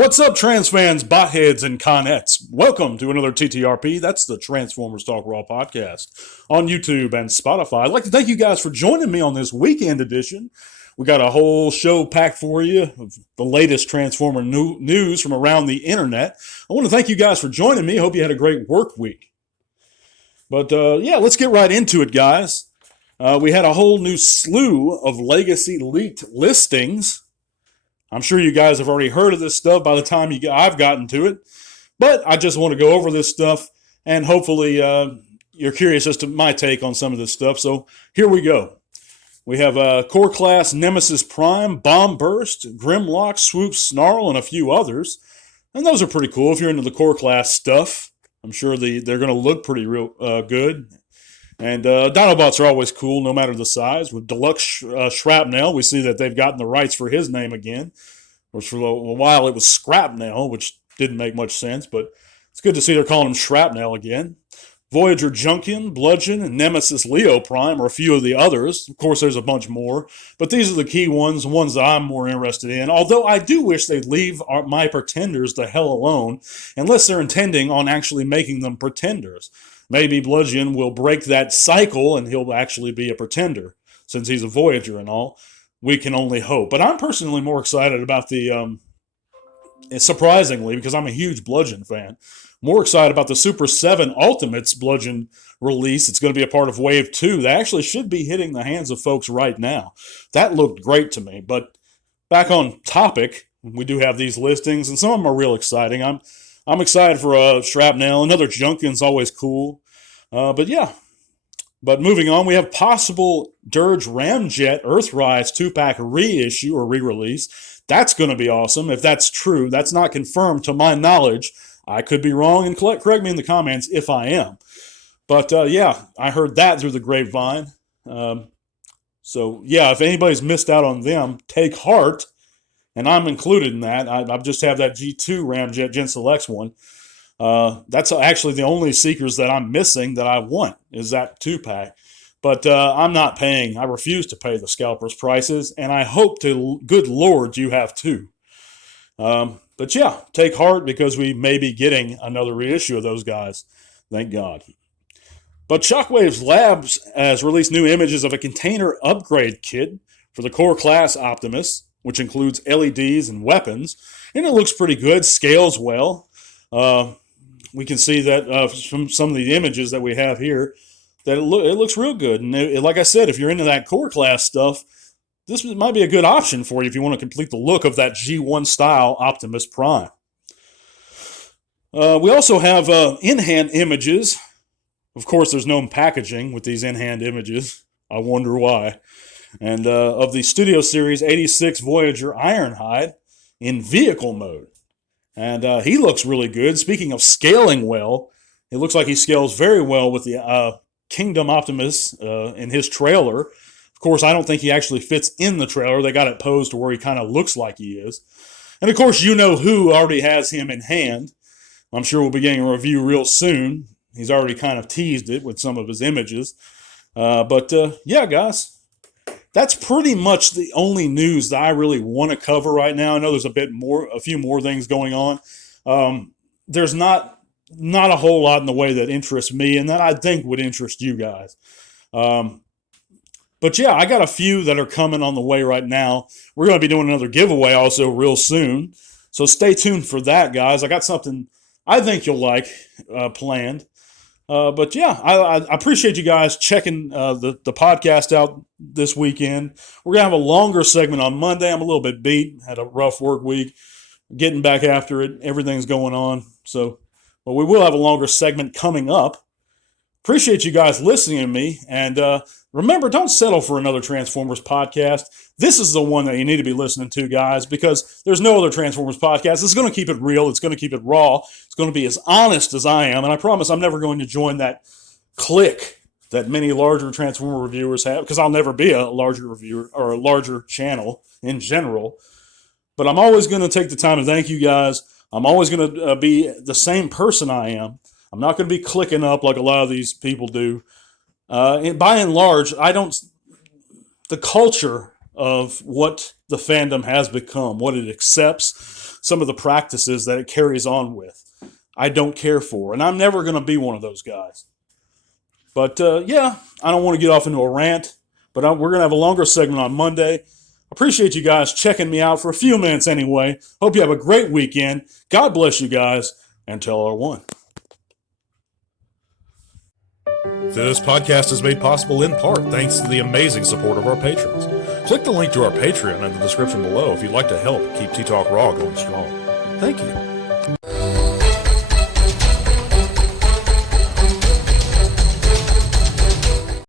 What's up, trans fans, botheads, and connettes? Welcome to another TTRP. That's the Transformers Talk Raw podcast on YouTube and Spotify. I'd like to thank you guys for joining me on this weekend edition. We got a whole show packed for you of the latest Transformer news from around the internet. I want to thank you guys for joining me. Hope you had a great work week. But let's get right into it, guys. We had a whole new slew of Legacy leaked listings. I'm sure you guys have already heard of this stuff by the time I've gotten to it, but I just want to go over this stuff, and hopefully you're curious as to my take on some of this stuff. So here we go. We have Core Class Nemesis Prime, Bomb Burst, Grimlock, Swoop, Snarl, and a few others. And those are pretty cool if you're into the Core Class stuff. I'm sure they're going to look pretty real good. And Dinobots are always cool, no matter the size. With Deluxe Shrapnel, we see that they've gotten the rights for his name again. Which for a while it was Scrapnel, which didn't make much sense, but it's good to see they're calling him Shrapnel again. Voyager Junkion, Bludgeon, and Nemesis Leo Prime are a few of the others. Of course, there's a bunch more, but these are the key ones, the ones that I'm more interested in. Although I do wish they'd leave my Pretenders the hell alone, unless they're intending on actually making them Pretenders. Maybe Bludgeon will break that cycle and he'll actually be a Pretender, since he's a Voyager and all. We can only hope. But I'm personally more excited about the, surprisingly, because I'm a huge Bludgeon fan, more excited about the Super 7 Ultimates Bludgeon release. It's going to be a part of Wave 2. They actually should be hitting the hands of folks right now. That looked great to me. But back on topic, we do have these listings, and some of them are real exciting. I'm excited for Shrapnel. Another Junkion's always cool. But moving on, we have possible Dirge Ramjet Earthrise 2-pack reissue or re-release. That's going to be awesome. If that's true, that's not confirmed to my knowledge. I could be wrong, and correct me in the comments if I am. But I heard that through the grapevine. If anybody's missed out on them, take heart. And I'm included in that. I just have that G2 Ramjet Gen Selects one. That's actually the only Seekers that I'm missing that I want is that 2-pack. But I'm not paying. I refuse to pay the scalpers prices, and I hope to good Lord you have too. Take heart because we may be getting another reissue of those guys. Thank God. But Shockwave's Labs has released new images of a container upgrade kit for the Core Class Optimus, which includes LEDs and weapons, and it looks pretty good, scales well. We can see that from some of the images that we have here, that it looks real good. And like I said, if you're into that Core Class stuff, this might be a good option for you if you want to complete the look of that G1 style Optimus Prime. We also have in-hand images. Of course, there's no packaging with these in-hand images. I wonder why. And of the Studio Series 86 Voyager Ironhide in vehicle mode. And he looks really good. Speaking of scaling well, it looks like he scales very well with the Kingdom Optimus in his trailer. Of course, I don't think he actually fits in the trailer. They got it posed to where he kind of looks like he is. And of course, you know who already has him in hand. I'm sure we'll be getting a review real soon. He's already kind of teased it with some of his images. Guys. That's pretty much the only news that I really want to cover right now. I know there's a few more things going on. There's not a whole lot in the way that interests me and that I think would interest you guys. I got a few that are coming on the way right now. We're going to be doing another giveaway also real soon. So stay tuned for that, guys. I got something I think you'll like planned. I appreciate you guys checking the podcast out this weekend. We're going to have a longer segment on Monday. I'm a little bit beat. Had a rough work week. Getting back after it. Everything's going on. But we will have a longer segment coming up. Appreciate you guys listening to me. And remember, don't settle for another Transformers podcast. This is the one that you need to be listening to, guys, because there's no other Transformers podcast. It's going to keep it real. It's going to keep it raw. It's going to be as honest as I am. And I promise I'm never going to join that clique that many larger Transformer reviewers have, because I'll never be a larger reviewer or a larger channel in general. But I'm always going to take the time to thank you guys. I'm always going to be the same person I am. I'm not going to be clicking up like a lot of these people do. By and large, the culture of what the fandom has become, what it accepts, some of the practices that it carries on with. I don't care for, and I'm never going to be one of those guys. But yeah, I don't want to get off into a rant, but we're going to have a longer segment on Monday. Appreciate you guys checking me out for a few minutes anyway. Hope you have a great weekend. God bless you guys, and tell R1. This podcast is made possible in part thanks to the amazing support of our patrons. Click the link to our Patreon in the description below if you'd like to help keep T-Talk Raw going strong. Thank you.